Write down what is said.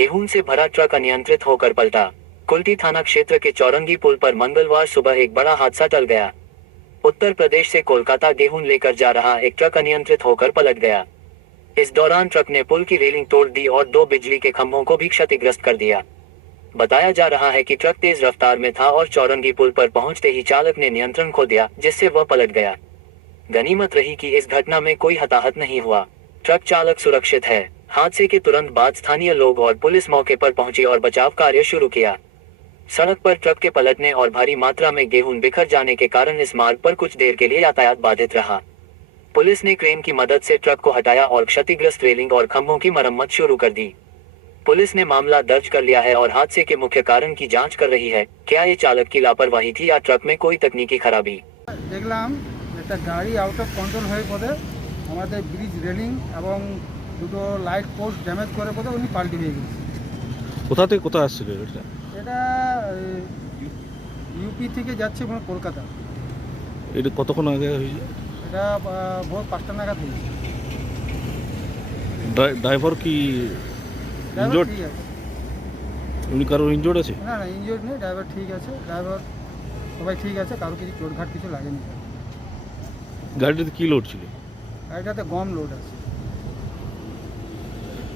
गेहूं से भरा ट्रक अनियंत्रित होकर पलटा। कुल्टी थाना क्षेत्र के चौरंगी पुल पर मंगलवार सुबह एक बड़ा हादसा टल गया। उत्तर प्रदेश से कोलकाता गेहूं लेकर जा रहा एक ट्रक अनियंत्रित होकर पलट गया। इस दौरान ट्रक ने पुल की रेलिंग तोड़ दी और 2 बिजली के खंभों को भी क्षतिग्रस्त कर दिया। बताया जा रहा है कि ट्रक तेज रफ्तार में था और चौरंगी पुल पर पहुंचते ही चालक ने नियंत्रण खो दिया, जिससे वह पलट गया। गनीमत रही कि इस घटना में कोई हताहत नहीं हुआ। ट्रक चालक सुरक्षित है। हादसे के तुरंत बाद स्थानीय लोग और पुलिस मौके पर पहुंची और बचाव कार्य शुरू किया। सड़क पर ट्रक के पलटने और भारी मात्रा में गेहूं बिखर जाने के कारण इस मार्ग पर कुछ देर के लिए यातायात बाधित रहा। पुलिस ने क्रेन की मदद से ट्रक को हटाया और क्षतिग्रस्त रेलिंग और खंभों की मरम्मत शुरू कर दी। पुलिस ने मामला दर्ज कर लिया है और हादसे के मुख्य कारण की जांच कर रही है। क्या ये चालक की लापरवाही थी या ट्रक में कोई तकनीकी खराबी? দেখলাম একটা গাড়ি আউট অফ কন্ট্রোল হয়ে পড়ে আমাদের ব্রিজ রেলিং এবং দুটো লাইট পোস্ট ড্যামেজ করে পড়ে উনি পাল্টি হয়ে গেছে। কোথা থেকে কোথায় আসছিল এটা? এটা ইউপি থেকে যাচ্ছে মানে কলকাতা। এটা কতক্ষণ আগে হয়েছে? এটা ভোর 5টা নাগাদ হয়েছে। ড্রাইভার কি ড্রাইভার ইনজোর্ড? ঠিক আছে, উনি কারো ইনজোর্ড আছে? না না ইনজোর্ড নেই, ড্রাইভার ঠিক আছে, ড্রাইভার সবাই ঠিক আছে, কারো কিছু চোটঘাট কিছু লাগেনি। গাড়িটাতে কি লোড ছিল? গাড়িটাতে গম লোড আছে।